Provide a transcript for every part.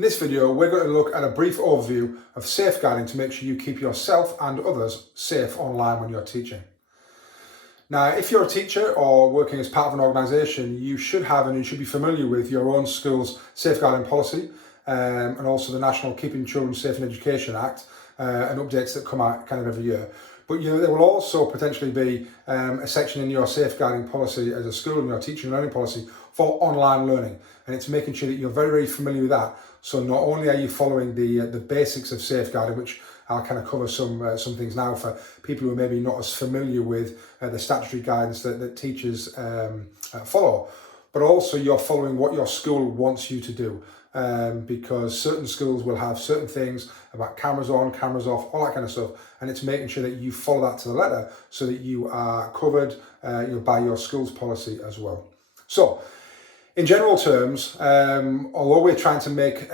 In this video, we're going to look at a brief overview of safeguarding to make sure you keep yourself and others safe online when you're teaching. Now, if you're a teacher or working as part of an organisation, you should have and you should be familiar with your own school's safeguarding policy and also the National Keeping Children Safe in Education Act and updates that come out kind of every year. But there will also potentially be a section in your safeguarding policy as a school, in your teaching and learning policy for online learning. And it's making sure that you're very, very familiar with that. So not only are you following the basics of safeguarding, which I'll kind of cover some things now for people who are maybe not as familiar with the statutory guidance that teachers follow, but also you're following what your school wants you to do. Because certain schools will have certain things about cameras on, cameras off, all that kind of stuff, and it's making sure that you follow that to the letter so that you are covered by your school's policy as well. So, in general terms, although we're trying to make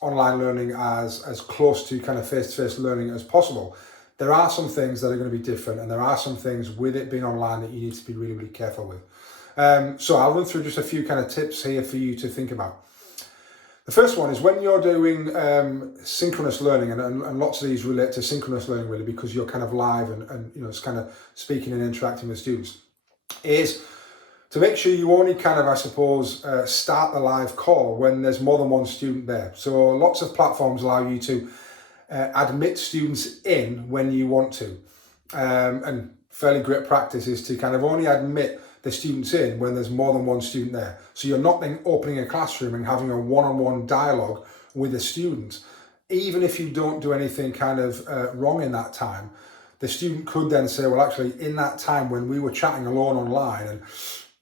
online learning as close to kind of face-to-face learning as possible, there are some things that are going to be different, and there are some things with it being online that you need to be really, really careful with. So I'll run through just a few kind of tips here for you to think about. The first one is when you're doing synchronous learning, and lots of these relate to synchronous learning really because you're kind of live and it's kind of speaking and interacting with students, is to make sure you only kind of, I suppose, start the live call when there's more than one student there. So lots of platforms allow you to admit students in when you want to. And fairly great practice is to kind of only admit the students in when there's more than one student there. So you're not then opening a classroom and having a one-on-one dialogue with a student. Even if you don't do anything kind of wrong in that time, the student could then say, well, actually, in that time when we were chatting alone online, and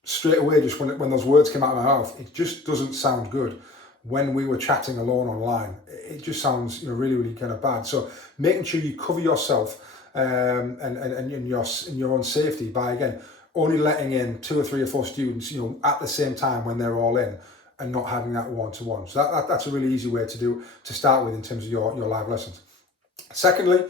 straight away, just when those words came out of my mouth, it just doesn't sound good. When we were chatting alone online, it just sounds really, really kind of bad. So making sure you cover yourself and your own safety by, again, only letting in 2 or 3 or 4 students, at the same time when they're all in, and not having that one-to-one. So that's a really easy way to start with in terms of your live lessons. Secondly,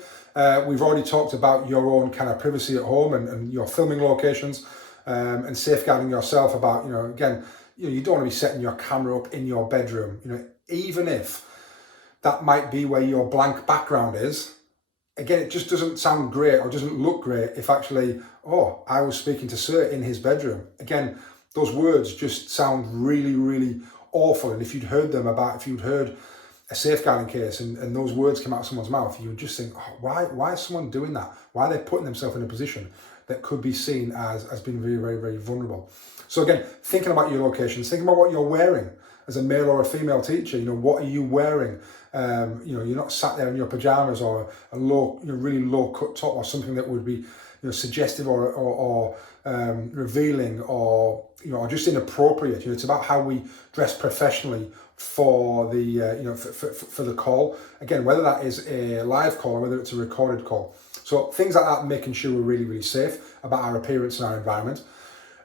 we've already talked about your own kind of privacy at home and your filming locations, and safeguarding yourself about, again, you don't want to be setting your camera up in your bedroom, even if that might be where your blank background is. Again, it just doesn't sound great or doesn't look great if actually, I was speaking to Sir in his bedroom. Again, those words just sound really, really awful. And if you'd heard a safeguarding case and those words came out of someone's mouth, you would just think, why is someone doing that? Why are they putting themselves in a position that could be seen as being very, very, very vulnerable? So again, thinking about your locations, thinking about what you're wearing as a male or a female teacher. What are you wearing? You're not sat there in your pajamas or a low, really low cut top or something that would be, suggestive or revealing or just inappropriate. It's about how we dress professionally for the for the call. Again, whether that is a live call or whether it's a recorded call. So things like that, making sure we're really, really safe about our appearance and our environment.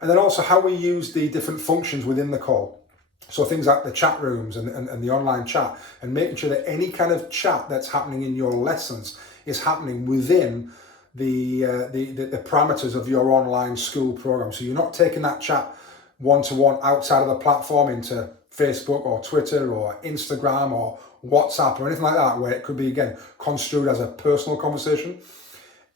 And then also how we use the different functions within the call. So things like the chat rooms and the online chat, and making sure that any kind of chat that's happening in your lessons is happening within the parameters of your online school program. So you're not taking that chat one-to-one outside of the platform into Facebook or Twitter or Instagram or WhatsApp or anything like that, where it could be, again, construed as a personal conversation.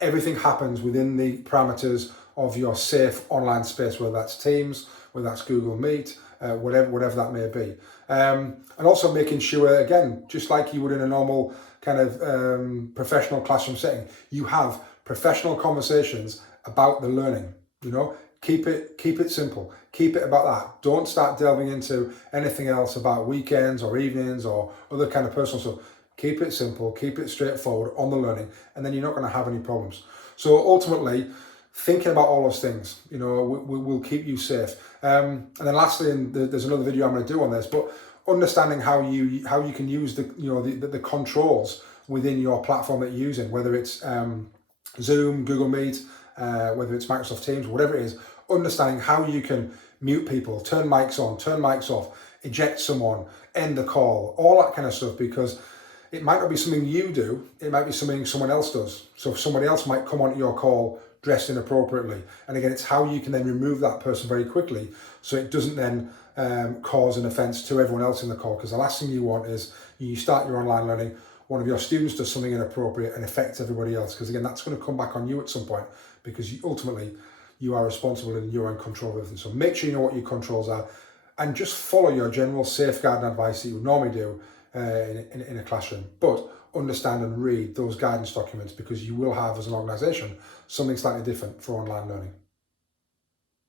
Everything happens within the parameters of your safe online space, whether that's Teams, whether that's Google Meet, whatever that may be. And also making sure, again, just like you would in a normal kind of professional classroom setting, you have professional conversations about the learning. Keep it simple. Keep it about that. Don't start delving into anything else about weekends or evenings or other kind of personal stuff. Keep it simple, keep it straightforward on the learning, and then you're not going to have any problems. So ultimately, thinking about all those things, will keep you safe. And then lastly, and there's another video I'm going to do on this, but understanding how you can use the controls within your platform that you're using, whether it's Zoom, Google Meet, whether it's Microsoft Teams, whatever it is, understanding how you can mute people, turn mics on, turn mics off, eject someone, end the call, all that kind of stuff, because it might not be something you do, it might be something someone else does. So somebody else might come onto your call dressed inappropriately. And again, it's how you can then remove that person very quickly so it doesn't then cause an offence to everyone else in the call. Because the last thing you want is you start your online learning, one of your students does something inappropriate and affects everybody else. Because again, that's going to come back on you at some point, because ultimately you are responsible and you're in control of everything. So make sure you know what your controls are, and just follow your general safeguarding advice that you would normally do in a classroom. But understand and read those guidance documents, because you will have, as an organisation, something slightly different for online learning.